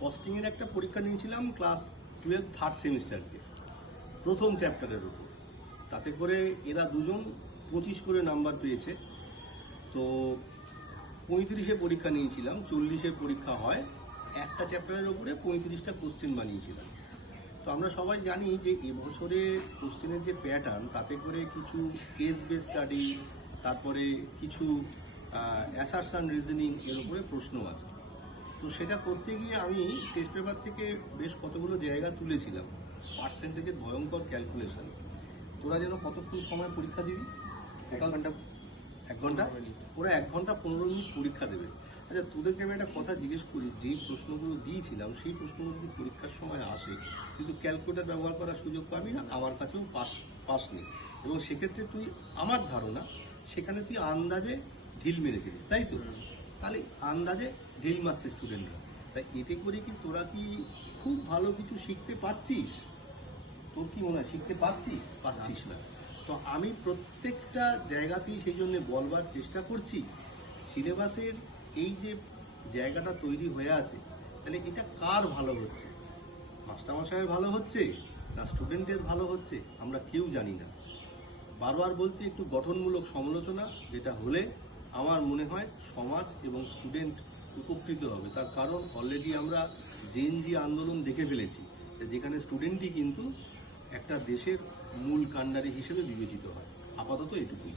কস্টিংয়ের একটা পরীক্ষা নিয়েছিলাম ক্লাস 12 থার্ড সেমিস্টারকে, প্রথম চ্যাপ্টারের উপর। তাতে করে এরা দুজন 25 করে নাম্বার পেয়েছে। তো 35-এ পরীক্ষা নিয়েছিলাম, 40-এ পরীক্ষা হয়। একটা চ্যাপ্টারের উপরে 35টা কোশ্চেন বানিয়েছিলাম। তো আমরা সবাই জানি যে এবছরে কোশ্চেনের যে প্যাটার্ন, তাতে করে কিছু কেস বেস স্টাডি, তারপরে কিছু অ্যাসারশন রিজনিং এর উপরে প্রশ্ন আছে। তো সেটা করতে গিয়ে আমি টেস্ট পেপার থেকে বেশ কতগুলো জায়গা তুলেছিলাম। পার্সেন্টেজের ভয়ঙ্কর ক্যালকুলেশন। তোরা যেন কতক্ষণ সময় পরীক্ষা দিবি? 1 ঘন্টা। 1 ঘন্টা? ওরা 1 ঘন্টা 15 মিনিট পরীক্ষা দেবে। আচ্ছা, তোদেরকে আমি একটা কথা জিজ্ঞেস করি, যেই প্রশ্নগুলো দিয়েছিলাম সেই প্রশ্নগুলো যদি পরীক্ষার সময় আসে, কিন্তু ক্যালকুলেটর ব্যবহার করার সুযোগ পাবি না, আমার কাছেও পাস নেই। এবং সেক্ষেত্রে তুই, আমার ধারণা, সেখানে তুই আন্দাজে ঢিল মেরেছিলিস, তাই তো? তাহলে আন্দাজে ঢিল মারছে স্টুডেন্টরা। তাই এতে করে কি তোরা কি খুব ভালো কিছু শিখতে পাচ্ছিস? তোর কি মনে হয় শিখতে পাচ্ছিস না? তো আমি প্রত্যেকটা জায়গাতেই সেই জন্য বলবার চেষ্টা করছি, সিলেবাসের এই যে জায়গাটা তৈরি হয়ে আছে, তাহলে এটা কার ভালো হচ্ছে? মাস্টারমশাইয়ের ভালো হচ্ছে না স্টুডেন্টের ভালো হচ্ছে? আমরা কেউ জানি না। বারবার বলছি, একটু গঠনমূলক সমালোচনা, যেটা হলে আমার মনে হয় সমাজ এবং স্টুডেন্ট উপকৃত হবে। তার কারণ অলরেডি আমরা জেএনজি আন্দোলন দেখে ফেলেছি, যেখানে স্টুডেন্টই কিন্তু একটা দেশের মূল কাণ্ডারি হিসেবে বিবেচিত হয়। আপাতত এটুকুই।